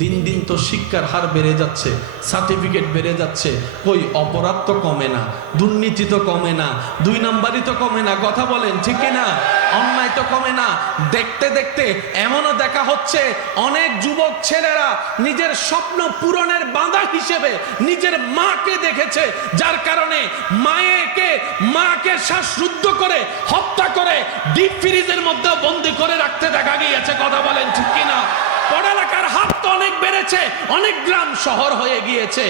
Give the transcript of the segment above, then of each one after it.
দিন দিন তো শিক্ষার হার বেড়ে যাচ্ছে, সার্টিফিকেট বেড়ে যাচ্ছে, কই অপরাধ তো কমে না, দুর্নীতি তো কমে না, দুই নাম্বারই তো কমে না। কথা বলেন ঠিক না? অন্যায় তো কমে না। দেখতে দেখতে এমনও দেখা হচ্ছে অনেক যুবক ছেলেরা নিজের স্বপ্ন পূরণের বাঁধা হিসেবে নিজের মাকে দেখেছে, যার কারণে মাকে শ্বাসরুদ্ধ করে হত্যা করে ডিপ ফ্রিজের মধ্যে বন্দী করে রাখতে দেখা গিয়েছে। কথা বলেন ঠিক কিনা? পড়ালেখার হাত তো অনেক বেড়েছে, অনেক গ্রাম শহর হয়ে গিয়েছে।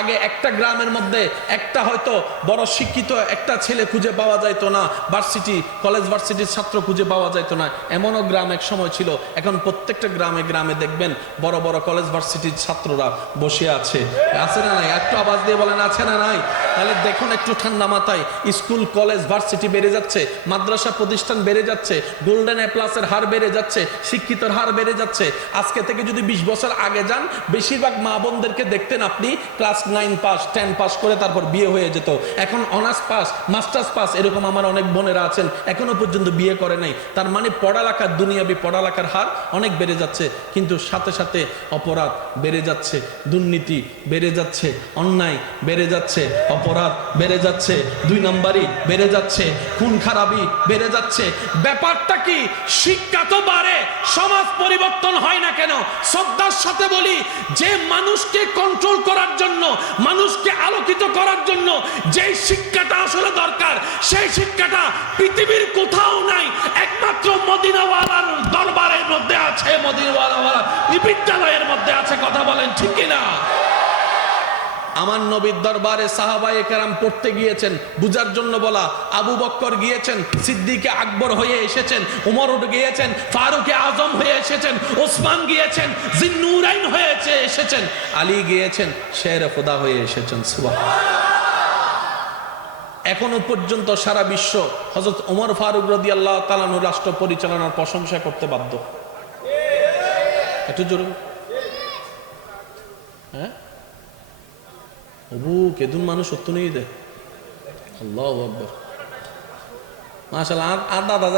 আগে একটা গ্রামের মধ্যে একটা হয়তো বড় শিক্ষিত একটা ছেলে খুঁজে পাওয়া যাইতো না, কলেজ ভার্সিটির ছাত্র খুঁজে পাওয়া যাইতো না, এমনও গ্রাম এক সময় ছিল। এখন প্রত্যেকটা গ্রামে গ্রামে দেখবেন বড় বড় কলেজ ভার্সিটির ছাত্ররা বসে আছে। আছে না নাই? একটু আওয়াজ দিয়ে বলেন আছে না নাই? তাহলে দেখুন একটু ঠান্ডা মাথায়, স্কুল কলেজ ভার্সিটি বেড়ে যাচ্ছে, মাদ্রাসা প্রতিষ্ঠান বেড়ে যাচ্ছে, গোল্ডেন এ প্লাসের হার বেড়ে যাচ্ছে, শিক্ষিতর হার বেড়ে যাচ্ছে। আজকে থেকে যদি 20 বছর আগে যান, বেশিরভাগ মা বোনদেরকে দেখতেন আপনি ক্লাস 9 পাস 10 পাস করে তারপর বিয়ে হয়ে যেত। এখন অনার্স পাস, মাস্টার্স পাস, এরকম আমার অনেক বোনেরা আছেন এখনো পর্যন্ত বিয়ে করে নাই। তার মানে পড়ালেখার দুনিয়াবি পড়ালেখার হার অনেক বেড়ে যাচ্ছে, কিন্তু সাথে সাথে অপরাধ বেড়ে যাচ্ছে, দুর্নীতি বেড়ে যাচ্ছে, অন্যায় বেড়ে যাচ্ছে, অপরাধ বেড়ে যাচ্ছে, দুই নাম্বারই বেড়ে যাচ্ছে, খুন খারাপি বেড়ে যাচ্ছে। ব্যাপারটা কি? শিক্ষা তো বাড়ে, সমাজ পরিবর্তন হয় না কেন? শ্রদ্ধার সাথে বলি, যে মানুষকে কন্ট্রোল করার জন্য, মানুষকে আলোকিত করার জন্য যে শিক্ষাটা আসলে দরকার, সেই শিক্ষাটা পৃথিবীর কোথাও নাই, একমাত্র মদিনাওয়ালার দরবারের মধ্যে আছে, মদিনাওয়ালা বিদ্যালয়ের মধ্যে আছে। কথা বলেন ঠিক কিনা? আমার নবীর দরবারে সাহাবায়ে কেরাম পড়তে গিয়েছেন, বুঝার জন্য বলা। আবু বকর গিয়েছেন, সিদ্দিকে আকবর হয়ে এসেছেন, উমর গিয়েছেন, ফারুকে আজম হয়ে এসেছেন, ওসমান গিয়েছেন, জিন্নুরাইন হয়ে এসেছেন, আলী গিয়েছেন, শেরে খোদা হয়ে এসেছেন। সুবহানাল্লাহ। এখনো পর্যন্ত সারা বিশ্ব হযরত ওমর ফারুক রাদিয়াল্লাহু তাআলা আনহু রাষ্ট্র পরিচালনার প্রশংসা করতে বাধ্য। একটু জোরে হ্যাঁ, কেদুন মানুষ সত্য নেই দে। আল্লাহু আকবার, মাশাআল্লাহ। আর দাদা